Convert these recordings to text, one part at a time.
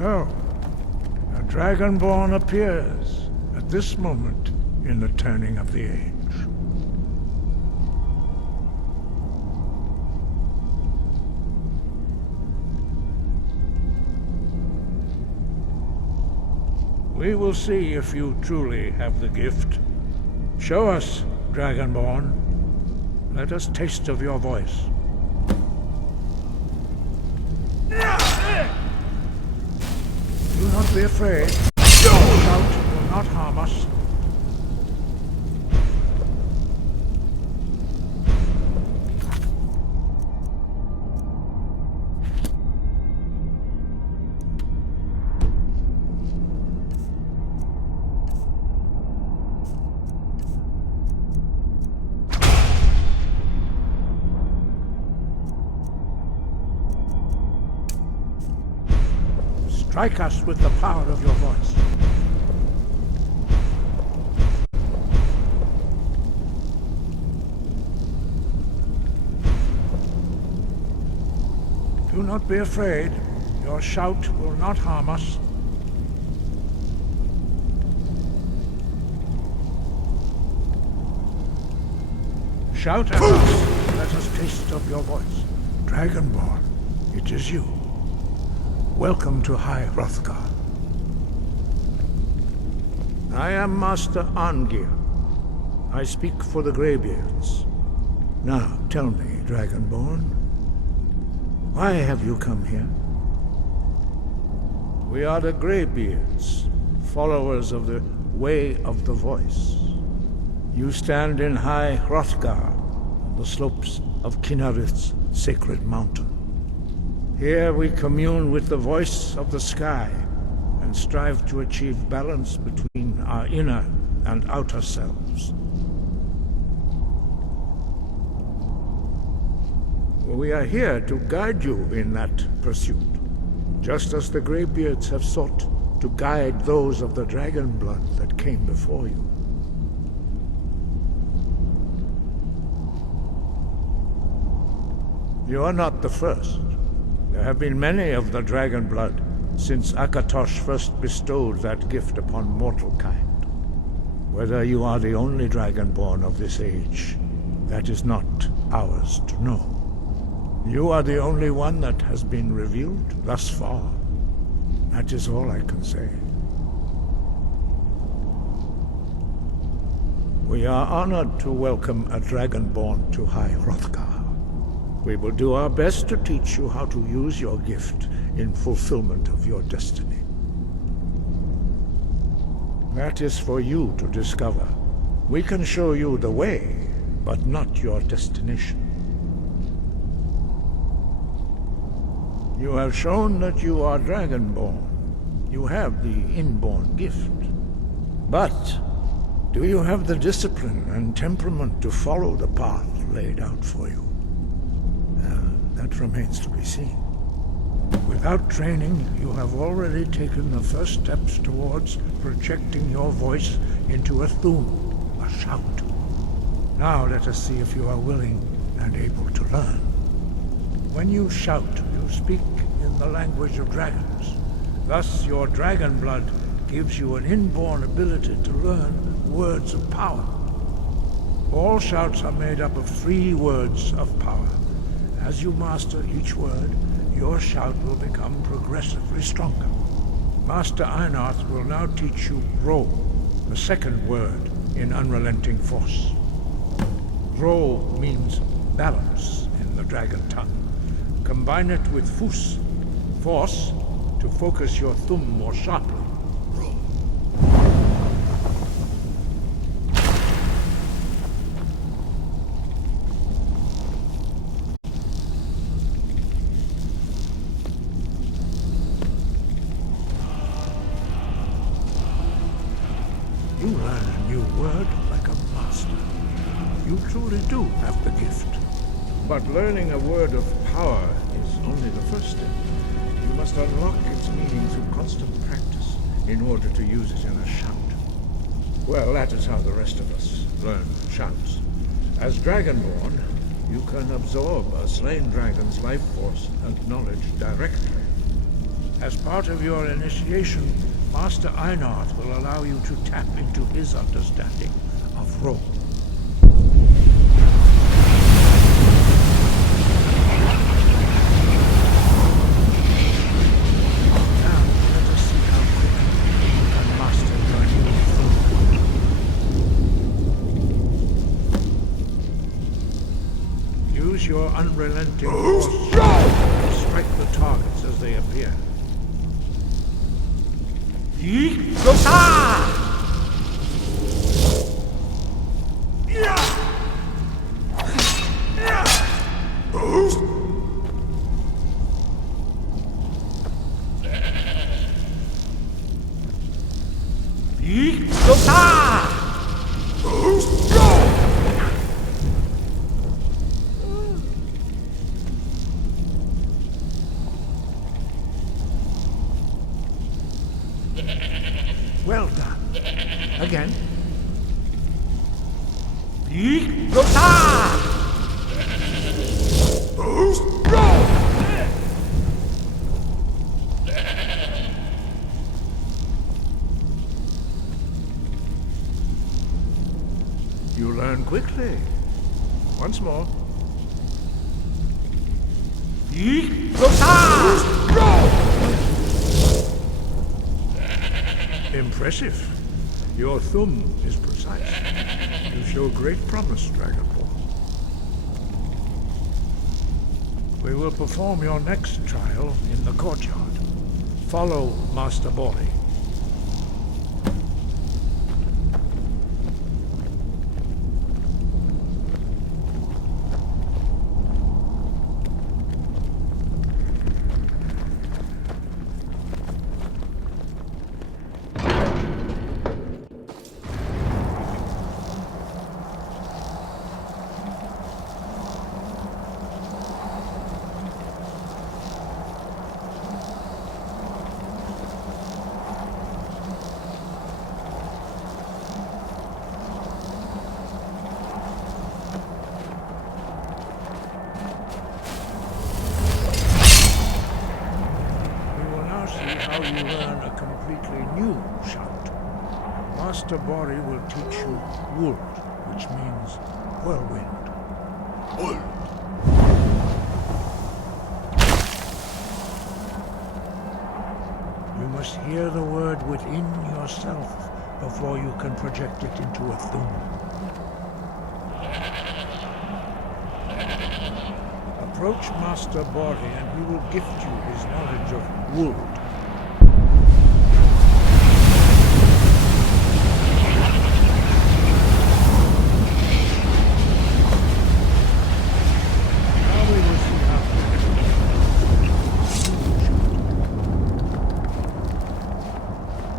So, a Dragonborn appears at this moment in the turning of the age. We will see if you truly have the gift. Show us, Dragonborn. Let us taste of your voice. Do not be afraid. Your shout will not harm us. Strike us with the power of your voice. Do not be afraid. Your shout will not harm us. Shout at us. Let us taste of your voice. Dragonborn, it is you. Welcome to High Hrothgar. I am Master Arngeir. I speak for the Greybeards. Now, tell me, Dragonborn, why have you come here? We are the Greybeards, followers of the Way of the Voice. You stand in High Hrothgar, on the slopes of Kinnarith's sacred mountain. Here we commune with the voice of the sky and strive to achieve balance between our inner and outer selves. We are here to guide you in that pursuit, just as the Greybeards have sought to guide those of the dragon blood that came before you. You are not the first. There have been many of the dragon blood since Akatosh first bestowed that gift upon mortal kind. Whether you are the only dragonborn of this age, that is not ours to know. You are the only one that has been revealed thus far. That is all I can say. We are honored to welcome a dragonborn to High Hrothgar. We will do our best to teach you how to use your gift in fulfillment of your destiny. That is for you to discover. We can show you the way, but not your destination. You have shown that you are Dragonborn. You have the inborn gift. But do you have the discipline and temperament to follow the path laid out for you? That remains to be seen. Without training, you have already taken the first steps towards projecting your voice into a thum, a shout. Now let us see if you are willing and able to learn. When you shout, you speak in the language of dragons. Thus, your dragon blood gives you an inborn ability to learn words of power. All shouts are made up of 3 words of power. As you master each word, your shout will become progressively stronger. Master Einarth will now teach you Ro, the second word in Unrelenting Force. Ro means balance in the dragon tongue. Combine it with Fus, force, to focus your thumb more sharply. You learn a new word like a master. You truly do have the gift. But learning a word of power is only the first step. You must unlock its meaning through constant practice in order to use it in a shout. Well, that is how the rest of us learn shouts. As Dragonborn, you can absorb a slain dragon's life force and knowledge directly. As part of your initiation, Master Einarth will allow you to tap into his understanding of role. Now, let us see how quickly you can master your new thing. Use your unrelenting force to strike the targets as they appear. Well done. Again. You learn quickly. Once more. Impressive. Your thumb is precise. You show great promise, Dragonborn. We will perform your next trial in the courtyard. Follow Master Bori. You learn a completely new shout. Master Bori will teach you Wuld, which means whirlwind. Wuld. You must hear the word within yourself before you can project it into a thum. Approach Master Bori and he will gift you his knowledge of Wuld.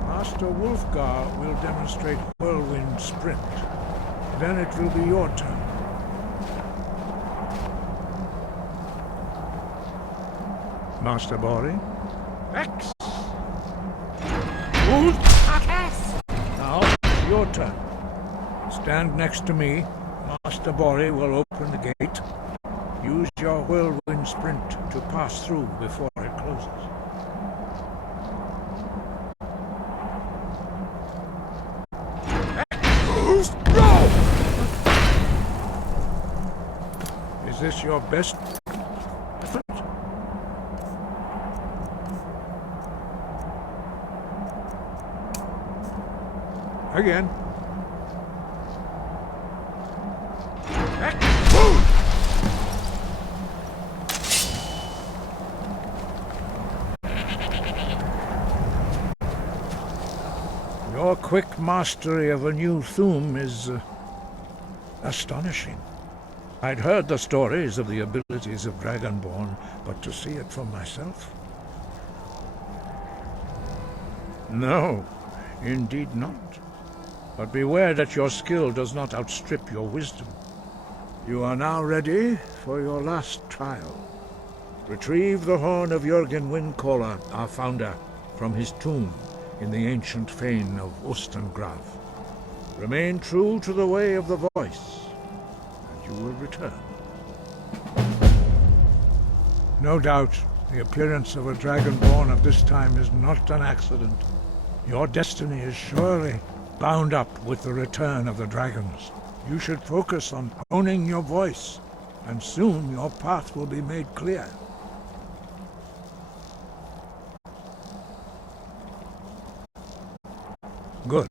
Master Wolfgar will demonstrate whirlwind sprint. Then it will be your turn. Master Bori? X! Now, your turn. Stand next to me. Master Bori will open the gate. Use your whirlwind sprint to pass through before it closes. Is this your best effort? Again. Your quick mastery of a new thum is astonishing. I'd heard the stories of the abilities of Dragonborn, but to see it for myself? No, indeed not. But beware that your skill does not outstrip your wisdom. You are now ready for your last trial. Retrieve the horn of Jürgen Windcaller, our founder, from his tomb in the ancient fane of Ustengrav. Remain true to the way of the voice, and you will return. No doubt, The appearance of a dragonborn at this time is not an accident. Your destiny is surely bound up with the return of the dragons. You should focus on honing your voice, and soon your path will be made clear. Good.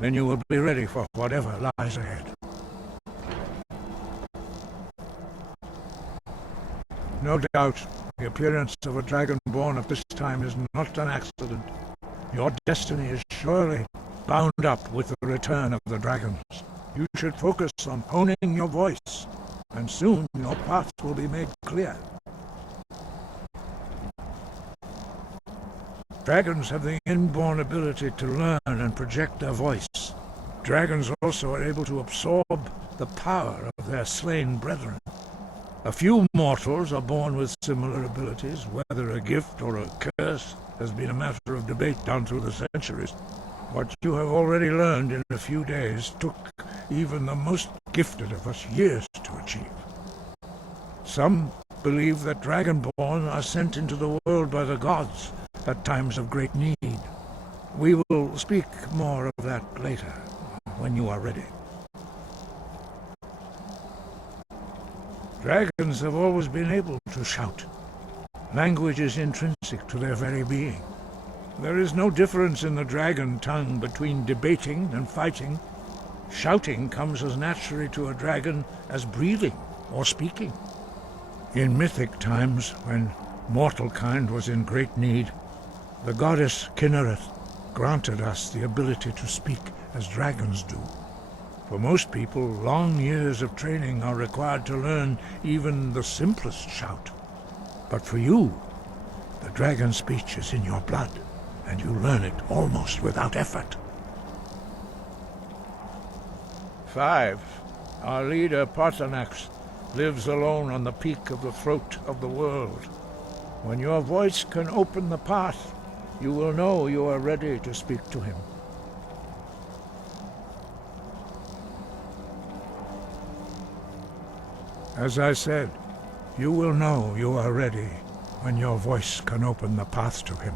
Then you will be ready for whatever lies ahead. No doubt, the appearance of a dragonborn at this time is not an accident. Your destiny is surely bound up with the return of the dragons. You should focus on honing your voice, and soon your path will be made clear. Dragons have the inborn ability to learn and project their voice. Dragons also are able to absorb the power of their slain brethren. A few mortals are born with similar abilities. Whether a gift or a curse has been a matter of debate down through the centuries. What you have already learned in a few days took even the most gifted of us years to achieve. Some believe that Dragonborn are sent into the world by the gods at times of great need. We will speak more of that later, when you are ready. Dragons have always been able to shout. Language is intrinsic to their very being. There is no difference in the dragon tongue between debating and fighting. Shouting comes as naturally to a dragon as breathing or speaking. In mythic times, when mortal kind was in great need, the goddess Kinnereth granted us the ability to speak as dragons do. For most people, long years of training are required to learn even the simplest shout. But for you, the dragon speech is in your blood, and you learn it almost without effort. 5. Our leader, Paarthurnax, lives alone on the peak of the throat of the world. When your voice can open the path, you will know you are ready to speak to him. As I said, you will know you are ready when your voice can open the path to him.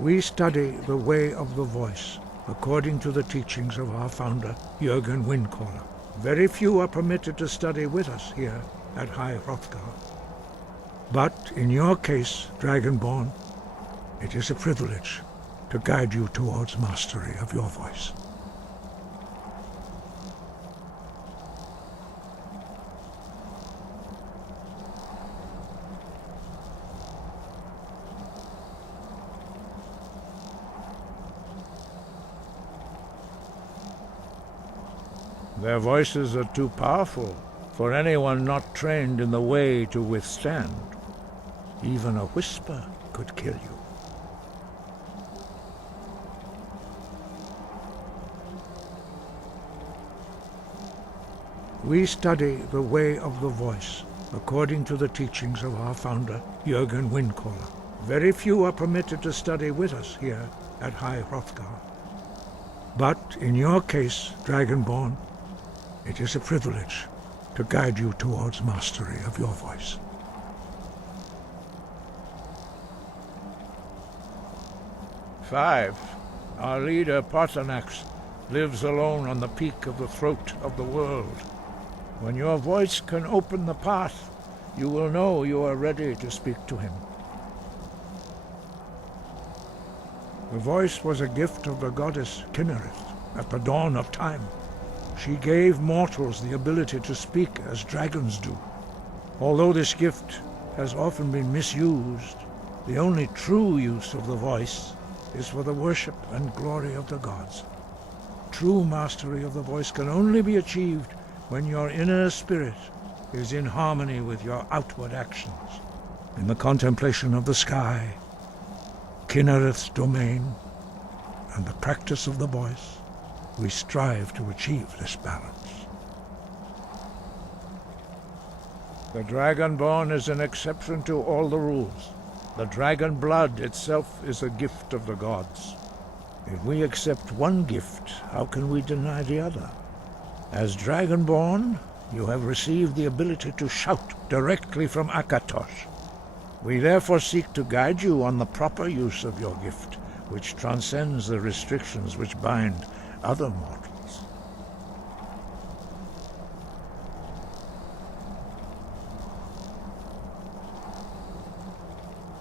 We study the way of the voice according to the teachings of our founder, Jürgen Windcaller. Very few are permitted to study with us here at High Hrothgar. But in your case, Dragonborn, it is a privilege to guide you towards mastery of your voice. Their voices are too powerful for anyone not trained in the way to withstand. Even a whisper could kill you. We study the way of the voice according to the teachings of our founder, Jürgen Windcaller. Very few are permitted to study with us here at High Hrothgar. But in your case, Dragonborn, it is a privilege to guide you towards mastery of your voice. Five. Our leader, Paarthurnax, lives alone on the peak of the throat of the world. When your voice can open the path, you will know you are ready to speak to him. The voice was a gift of the goddess Kinnereth at the dawn of time. She gave mortals the ability to speak as dragons do. Although this gift has often been misused, the only true use of the voice is for the worship and glory of the gods. True mastery of the voice can only be achieved when your inner spirit is in harmony with your outward actions. In the contemplation of the sky, Kinnereth's domain, and the practice of the voice, we strive to achieve this balance. The Dragonborn is an exception to all the rules. The dragon blood itself is a gift of the gods. If we accept one gift, how can we deny the other? As Dragonborn, you have received the ability to shout directly from Akatosh. We therefore seek to guide you on the proper use of your gift, which transcends the restrictions which bind other mortals.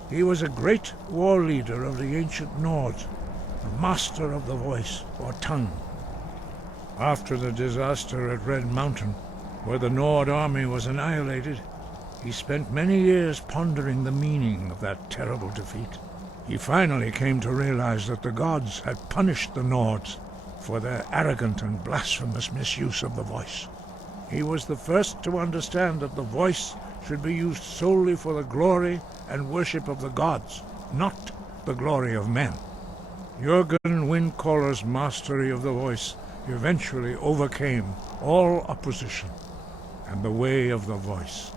He was a great war leader of the ancient Nords, a master of the voice, or tongue. After the disaster at Red Mountain, where the Nord army was annihilated, he spent many years pondering the meaning of that terrible defeat. He finally came to realize that the gods had punished the Nords for their arrogant and blasphemous misuse of the voice. He was the first to understand that the voice should be used solely for the glory and worship of the gods, not the glory of men. Jurgen Windcaller's mastery of the voice eventually overcame all opposition, and the way of the voice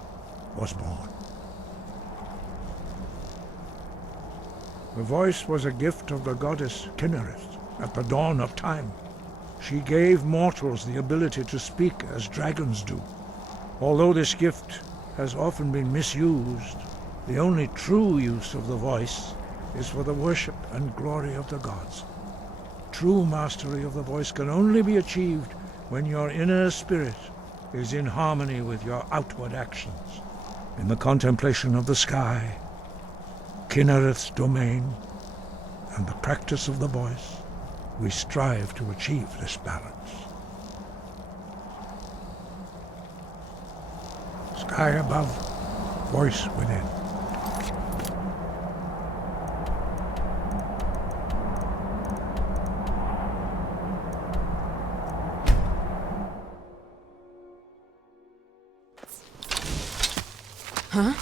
was born. The voice was a gift of the goddess Kinnereth at the dawn of time. She gave mortals the ability to speak as dragons do. Although this gift has often been misused, the only true use of the voice is for the worship and glory of the gods. True mastery of the voice can only be achieved when your inner spirit is in harmony with your outward actions. In the contemplation of the sky, Kinnereth's domain, and the practice of the voice, we strive to achieve this balance. Sky above, voice within. Huh?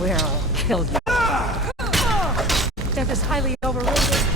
swear I'll kill you. Death is highly overrated.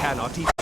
Cannot eat.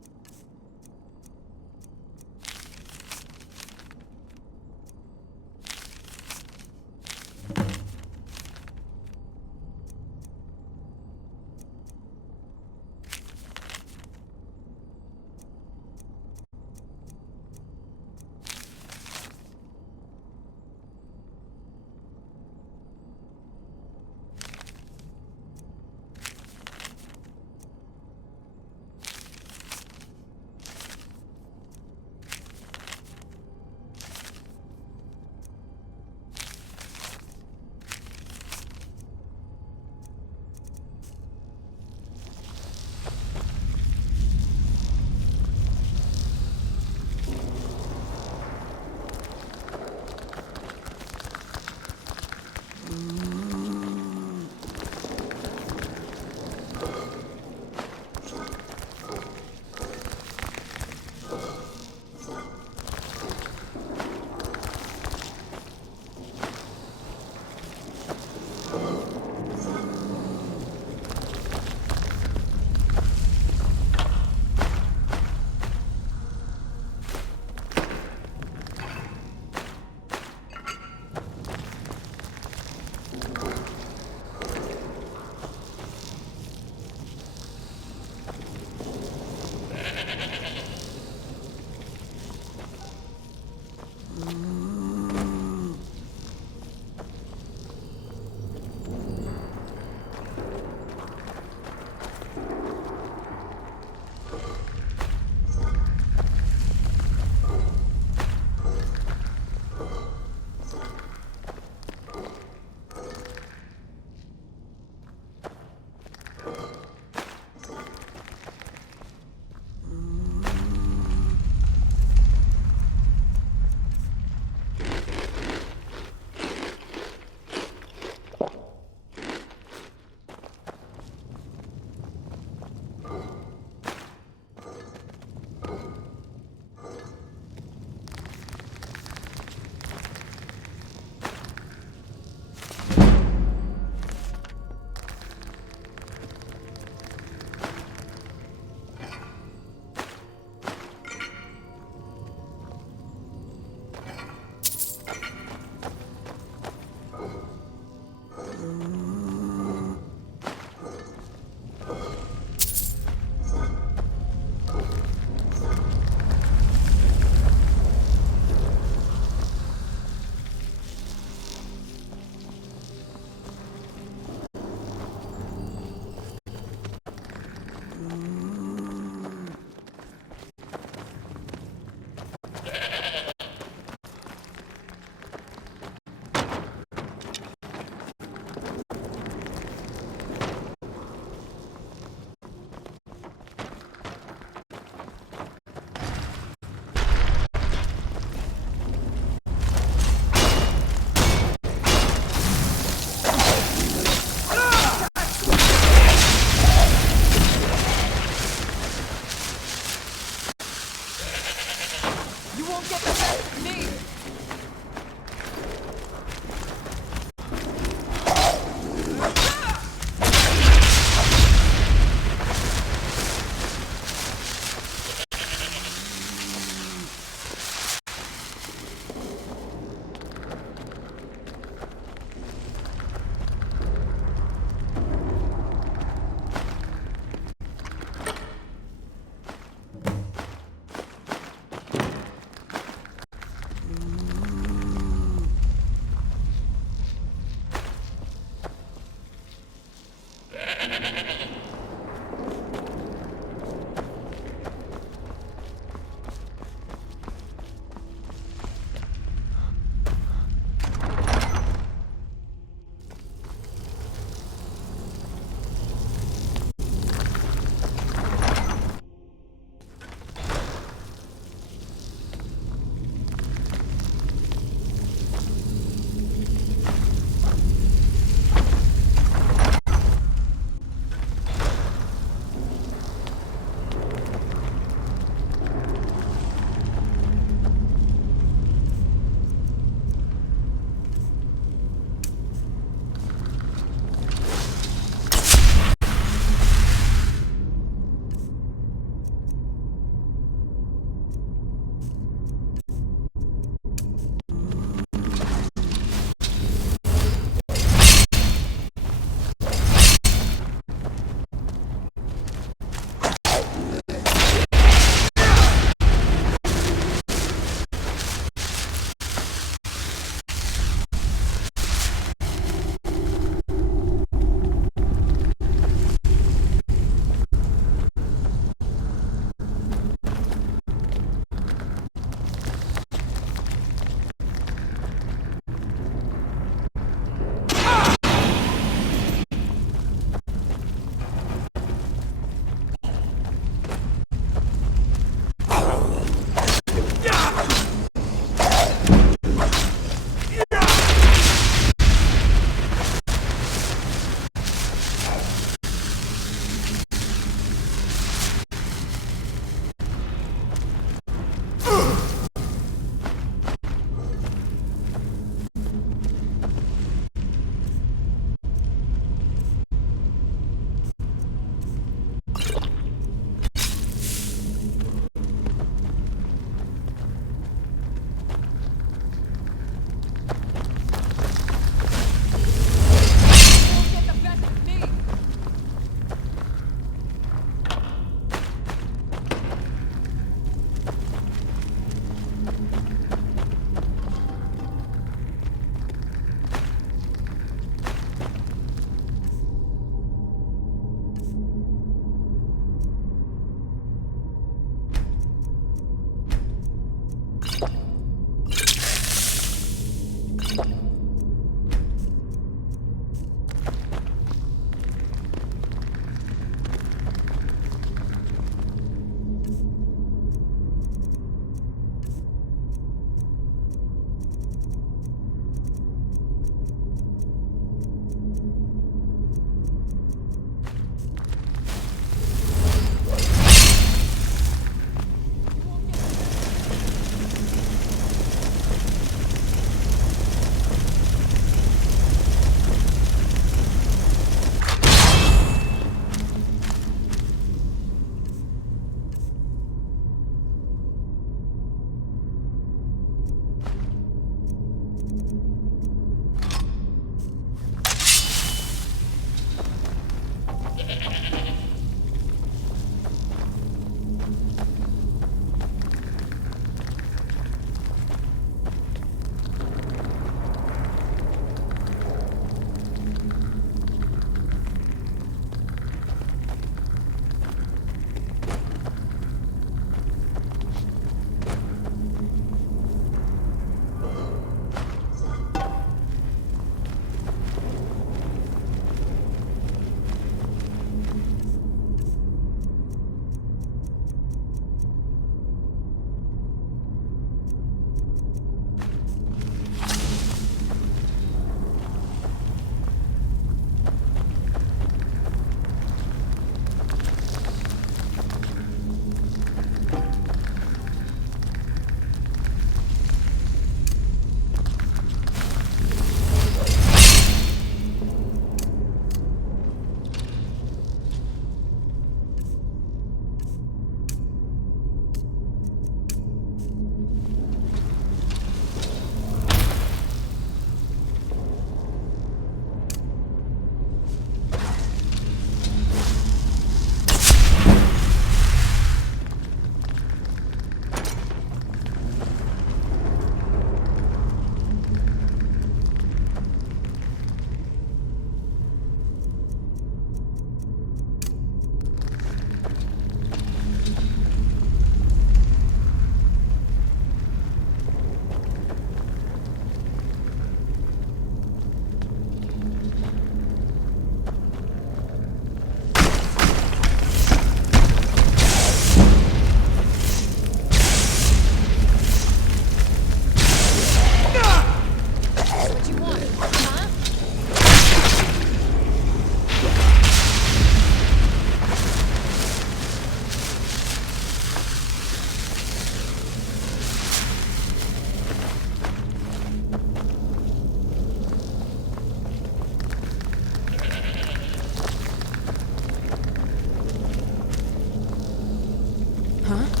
Huh?